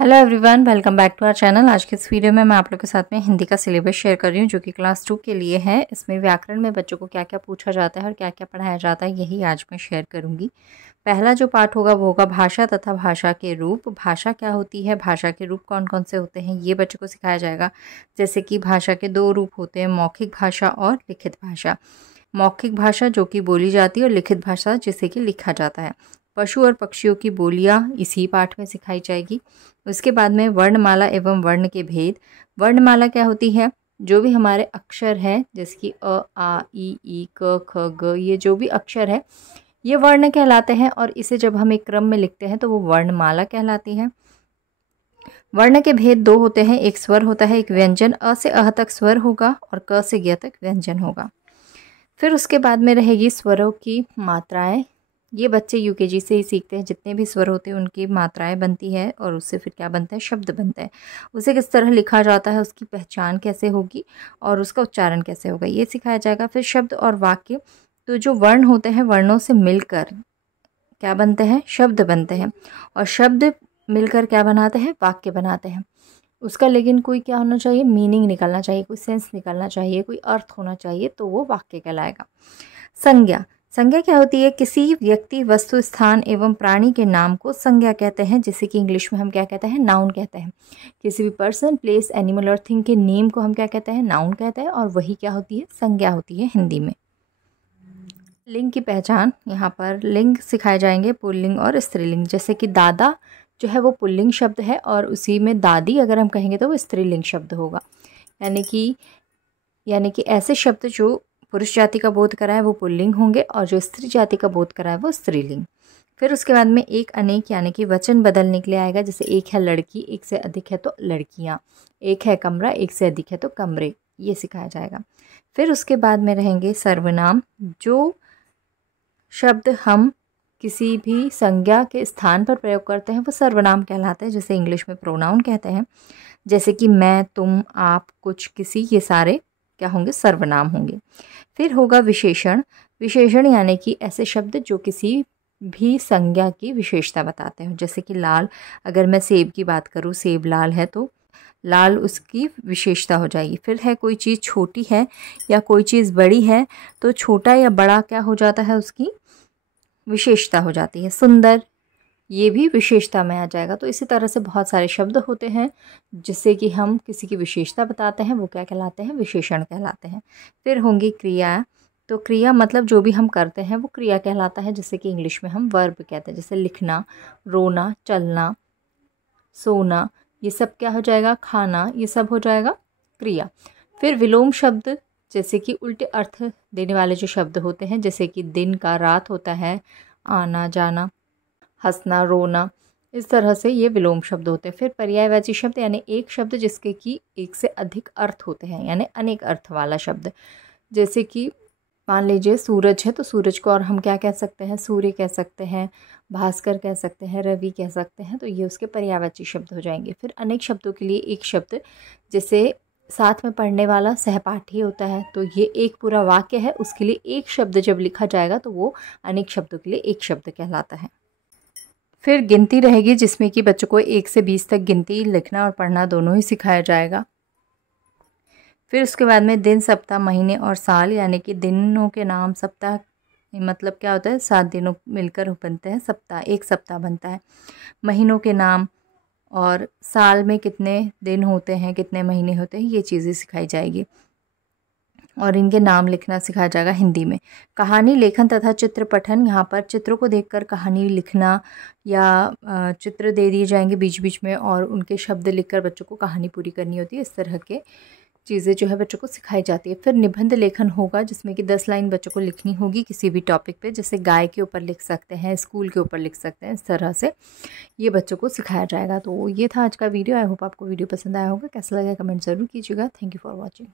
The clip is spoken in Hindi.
Hello everyone, welcome back to our channel. आज के इस वीडियो में मैं आप लोग के साथ में हिंदी का सिलेबस शेयर कर रही हूँ जो कि क्लास 2 के लिए है। इसमें व्याकरण में बच्चों को क्या क्या पूछा जाता है और क्या क्या पढ़ाया जाता है यही आज मैं शेयर करूँगी। पहला जो पार्ट होगा वो होगा भाषा तथा भाषा के रूप। भाषा क्या होती है, भाषा के रूप कौन कौन से होते हैं, ये बच्चों को सिखाया जाएगा। जैसे कि भाषा के 2 रूप होते हैं, मौखिक भाषा और लिखित भाषा। मौखिक भाषा जो कि बोली जाती है और लिखित भाषा जिसे कि लिखा जाता है। पशु और पक्षियों की बोलियां इसी पाठ में सिखाई जाएगी। उसके बाद में वर्णमाला एवं वर्ण के भेद। वर्णमाला क्या होती है, जो भी हमारे अक्षर हैं जैसे कि अ आ ई क ख ग, ये जो भी अक्षर है ये वर्ण कहलाते हैं और इसे जब हम एक क्रम में लिखते हैं तो वो वर्णमाला कहलाती है। वर्ण के भेद 2 होते हैं, एक स्वर होता है, एक व्यंजन। अ से अह तक स्वर होगा और क से ग तक व्यंजन होगा। फिर उसके बाद में रहेगी स्वरों की मात्राएं। ये बच्चे यूकेजी से ही सीखते हैं, जितने भी स्वर होते हैं उनकी मात्राएं बनती है और उससे फिर क्या बनता है, शब्द बनता है। उसे किस तरह लिखा जाता है, उसकी पहचान कैसे होगी और उसका उच्चारण कैसे होगा, ये सिखाया जाएगा। फिर शब्द और वाक्य, तो जो वर्ण होते हैं वर्णों से मिलकर क्या बनते हैं, शब्द बनते हैं और शब्द मिलकर क्या बनाते हैं, वाक्य बनाते हैं। उसका लेकिन कोई क्या होना चाहिए, मीनिंग निकलना चाहिए, कोई सेंस निकलना चाहिए, कोई अर्थ होना चाहिए, तो वो वाक्य कहलाएगा। संज्ञा, संज्ञा क्या होती है, किसी व्यक्ति, वस्तु, स्थान एवं प्राणी के नाम को संज्ञा कहते हैं, जिसे कि इंग्लिश में हम क्या कहते हैं, नाउन कहते हैं। किसी भी पर्सन, प्लेस, एनिमल और थिंग के नेम को हम क्या कहते हैं, नाउन कहते हैं और वही क्या होती है, संज्ञा होती है हिंदी में। लिंग की पहचान, यहाँ पर लिंग सिखाए जाएंगे, पुल्लिंग और स्त्रीलिंग। जैसे कि दादा जो है वो पुल्लिंग शब्द है और उसी में दादी अगर हम कहेंगे तो वो स्त्रीलिंग शब्द होगा। यानी कि ऐसे शब्द जो पुरुष जाति का बोध कराए वो पुल्लिंग होंगे और जो स्त्री जाति का बोध कराए वो स्त्रीलिंग। फिर उसके बाद में एक अनेक यानी कि वचन बदलने के लिए आएगा। जैसे एक है लड़की, एक से अधिक है तो लड़कियाँ, एक है कमरा, एक से अधिक है तो कमरे, ये सिखाया जाएगा। फिर उसके बाद में रहेंगे सर्वनाम। जो शब्द हम किसी भी संज्ञा के स्थान पर प्रयोग करते हैं वो सर्वनाम कहलाते हैं, जैसे इंग्लिश में प्रोनाउन कहते हैं। जैसे कि मैं, तुम, आप, कुछ, किसी, ये सारे क्या होंगे, सर्वनाम होंगे। फिर होगा विशेषण। विशेषण यानी कि ऐसे शब्द जो किसी भी संज्ञा की विशेषता बताते हैं। जैसे कि लाल, अगर मैं सेब की बात करूँ, सेब लाल है तो लाल उसकी विशेषता हो जाएगी। फिर है कोई चीज़ छोटी है या कोई चीज़ बड़ी है तो छोटा या बड़ा क्या हो जाता है, उसकी विशेषता हो जाती है। सुंदर, ये भी विशेषता में आ जाएगा। तो इसी तरह से बहुत सारे शब्द होते हैं जिससे कि हम किसी की विशेषता बताते हैं, वो क्या कहलाते हैं, विशेषण कहलाते हैं। फिर होंगी क्रिया। तो क्रिया मतलब जो भी हम करते हैं वो क्रिया कहलाता है, जैसे कि इंग्लिश में हम वर्ब कहते हैं। जैसे लिखना, रोना, चलना, सोना, ये सब क्या हो जाएगा, खाना, ये सब हो जाएगा क्रिया। फिर विलोम शब्द, जैसे कि उल्टे अर्थ देने वाले जो शब्द होते हैं, जैसे कि दिन का रात होता है, आना जाना, हंसना, रोना, इस तरह से ये विलोम शब्द होते हैं। फिर पर्यायवाची शब्द यानी एक शब्द जिसके कि एक से अधिक अर्थ होते हैं, यानी अनेक अर्थ वाला शब्द। जैसे कि मान लीजिए सूरज है तो सूरज को और हम क्या कह सकते हैं, सूर्य कह सकते हैं, भास्कर कह सकते हैं, रवि कह सकते हैं, तो ये उसके पर्यायवाची शब्द हो जाएंगे। फिर अनेक शब्दों के लिए एक शब्द, जैसे साथ में पढ़ने वाला सहपाठी होता है तो ये एक पूरा वाक्य है, उसके लिए एक शब्द जब लिखा जाएगा तो वो अनेक शब्दों के लिए एक शब्द कहलाता है। फिर गिनती रहेगी जिसमें कि बच्चों को 1 से 20 तक गिनती, लिखना और पढ़ना दोनों ही सिखाया जाएगा। फिर उसके बाद में दिन, सप्ताह, महीने और साल, यानी कि दिनों के नाम, सप्ताह मतलब क्या होता है, 7 दिनों मिलकर बनते हैं सप्ताह, एक सप्ताह बनता है। महीनों के नाम और साल में कितने दिन होते हैं, कितने महीने होते हैं, ये चीज़ें सिखाई जाएगी और इनके नाम लिखना सिखाया जाएगा हिंदी में। कहानी लेखन तथा चित्र पठन, यहाँ पर चित्रों को देखकर कहानी लिखना या चित्र दे दिए जाएंगे बीच बीच में और उनके शब्द लिखकर बच्चों को कहानी पूरी करनी होती है। इस तरह के चीज़ें जो है बच्चों को सिखाई जाती है। फिर निबंध लेखन होगा जिसमें कि 10 लाइन बच्चों को लिखनी होगी किसी भी टॉपिक पे, जैसे गाय के ऊपर लिख सकते हैं, स्कूल के ऊपर लिख सकते हैं, इस तरह से ये बच्चों को सिखाया जाएगा। तो ये था आज का वीडियो। आई होप आपको वीडियो पसंद आया होगा। कैसा लगा कमेंट ज़रूर कीजिएगा। Thank you for watching.